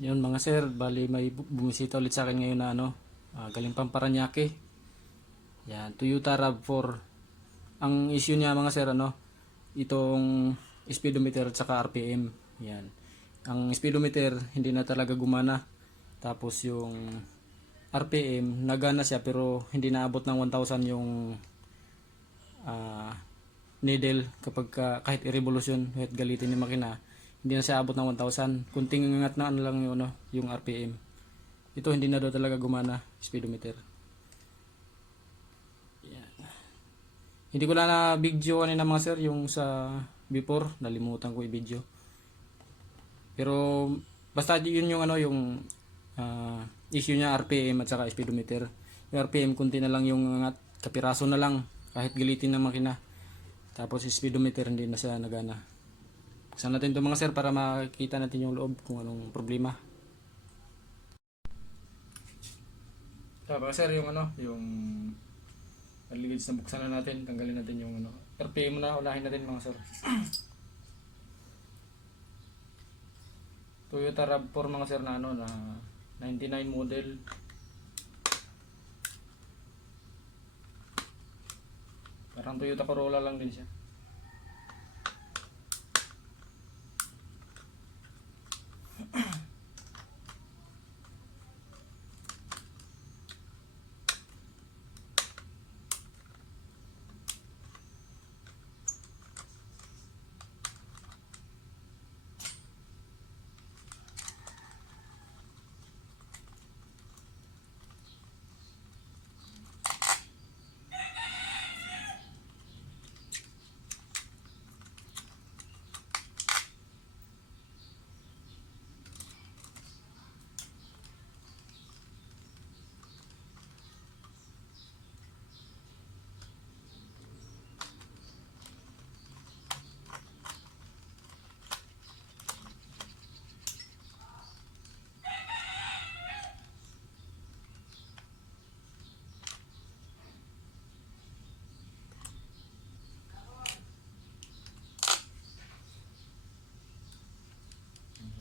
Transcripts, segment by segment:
Yun mga sir, bali may bumisita ulit sa akin ngayon na galing Paranaque. Yan, Toyota RAV4. Ang issue niya mga sir, itong speedometer at saka RPM. Yan. Ang speedometer hindi na talaga gumana. Tapos yung RPM nagana siya pero hindi naabot ng 1,000 yung ah, needle kahit i-revolution, kahit galitin ni makina, hindi na siya abot ng 1,000. Kunting ingat na lang yung, yung RPM. Ito hindi na daw talaga gumana, speedometer. Yan. Hindi ko na video kanina mga sir, yung sa before, nalimutan ko i-video. Pero basta yun yung issue niya, RPM at saka speedometer. Yung RPM kunti na lang yung angat, kapiraso na lang kahit galitin ng makina. Tapos speedometer hindi na siya nagana. Buksan natin ito mga sir para makita natin yung loob kung anong problema. Ito mga sir, yung yung lids na buksan na natin, tanggalin natin yung RPM muna, unahin natin mga sir. Toyota RAV4 mga sir na na 99 model. Parang Toyota Corolla lang din siya.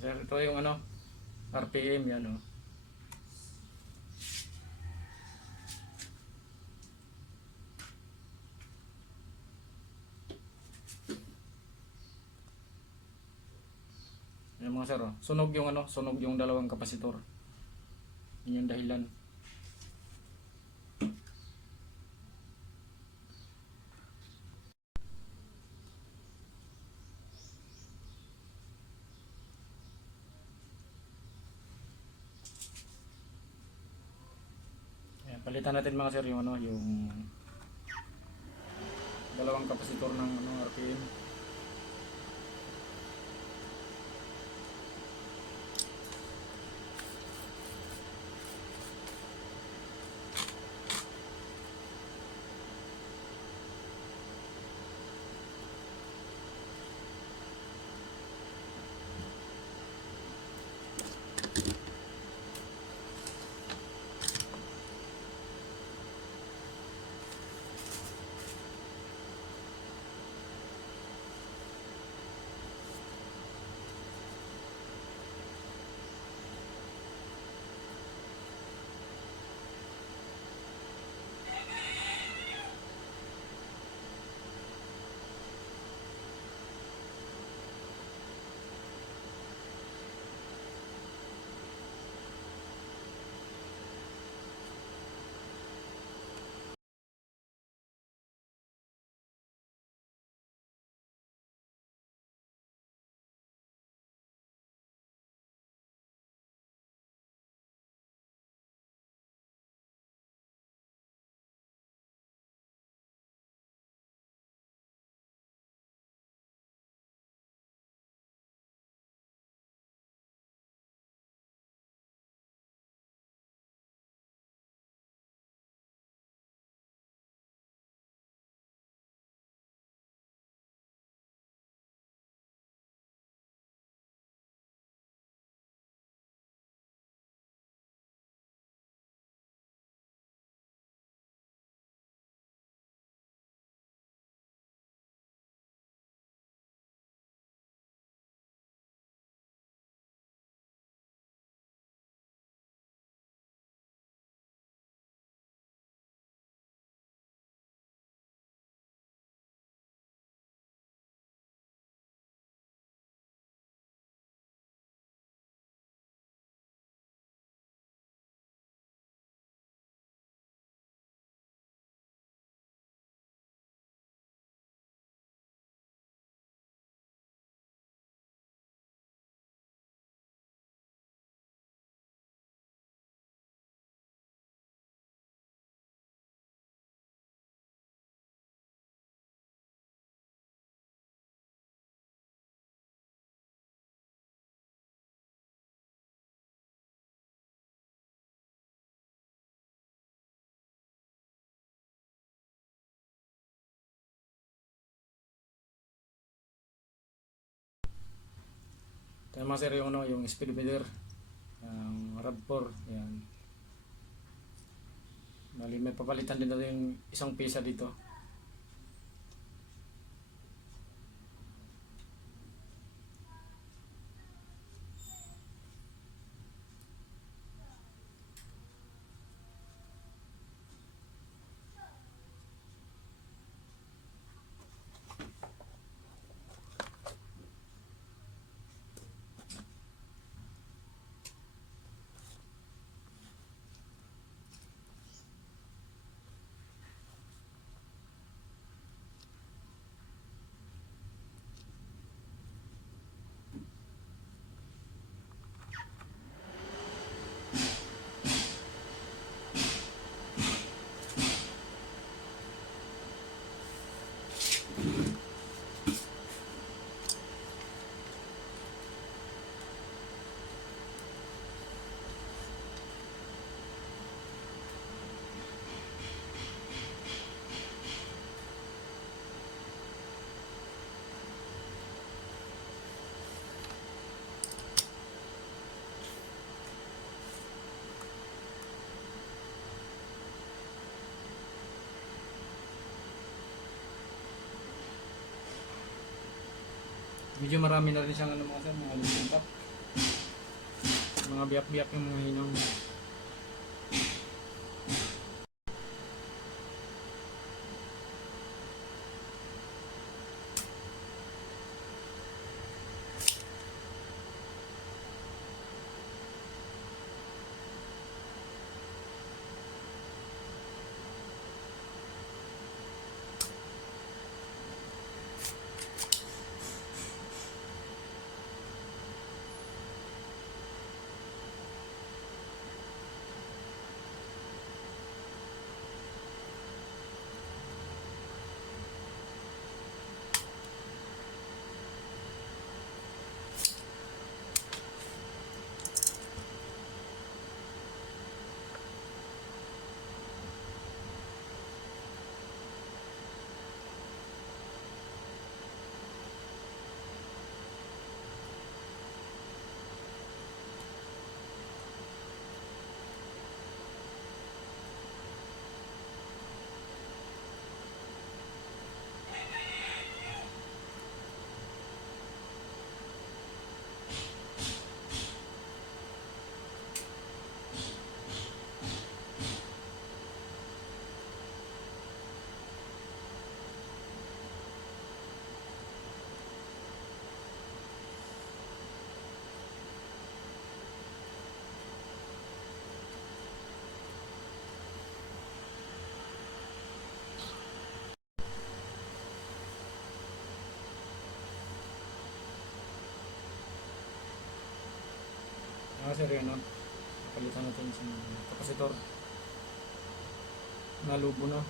Sir, ito yung RPM yan Yan mga sir, sunog yung dalawang kapasitor. Yun yung dahilan. Ayan, palitan natin mga sir yung yung dalawang kapasitor ng RPM. Yan mga sir yung, ano, yung speedometer. Ang RAV4. Yan. Bali may papalitan din natin yung isang pisa dito. Medyo marami na rin siyang ano mga sir, mga lumutap. Mga biyak-biyak yung mga hinong. Sir yun, no? Palitan natin sa kapasitor. Nalubo na.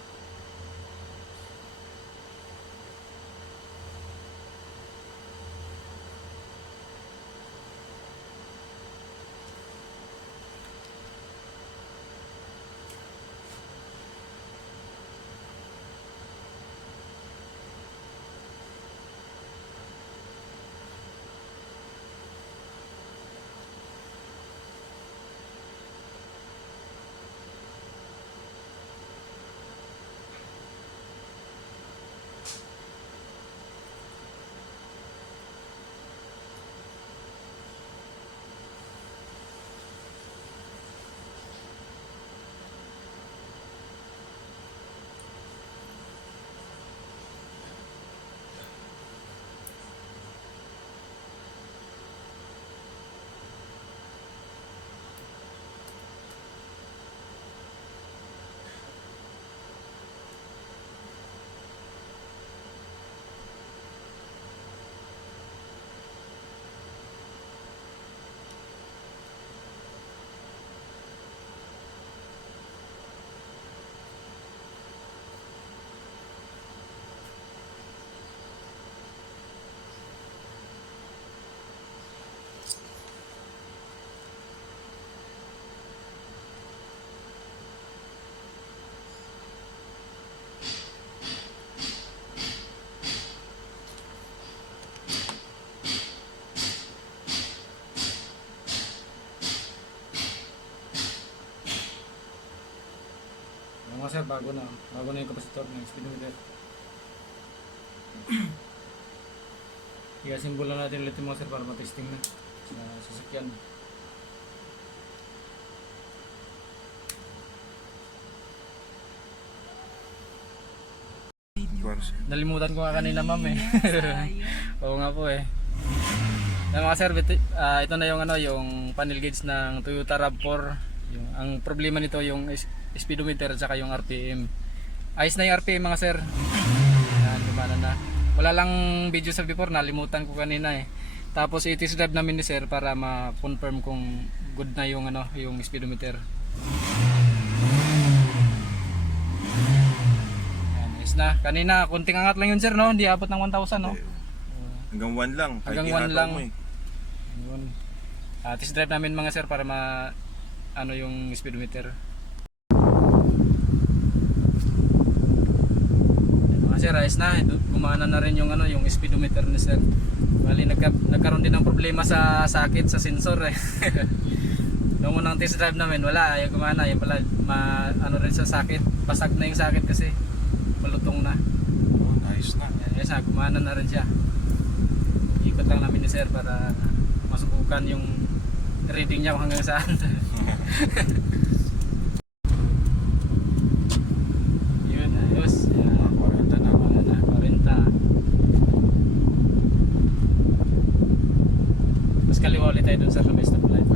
Mga sir, bago na. Bago na yung kapasitor ng speedometer. I-assemble lang natin ulit yung mga sir para matesting na sa sasakyan. Nalimutan ko nga kanina ma'am eh. Oo nga po eh. Mga sir, ito na yung ano, yung panel gauge ng Toyota RAV4. Yung, ang problema nito yung speedometer at saka yung RPM. Ayos na yung RPM mga sir. Yan, lumana na. Wala lang video sa before, nalimutan ko kanina eh. Tapos i-test drive namin ni sir para ma-confirm kung good na yung ano, yung speedometer. Yan, ayos na. Kanina kunting angat lang yun sir, no? Hindi abot ng 1,000 no? Hanggang 1 lang. Hanggang 1 lang. Yun. Test drive namin mga sir para ano yung speedometer. Mga sir, ayos na. Gumana na rin yung ano, yung speedometer ni sir. Bali nagkaroon din ng problema sa sakit sa sensor eh. Noong unang test drive namin, wala, ayaw gumana. Yan pala, ano rin sa sakit. Basag na yung sakit kasi malutong na. Oh, nice na. Ayos na, gumana na rin siya. Ikot lang namin ni sir para masubukan yung reading niya hanggang saan. Yun, ayos. 40 na. 40. Tapos kaliwa ulit tayo dun sa may stoplight.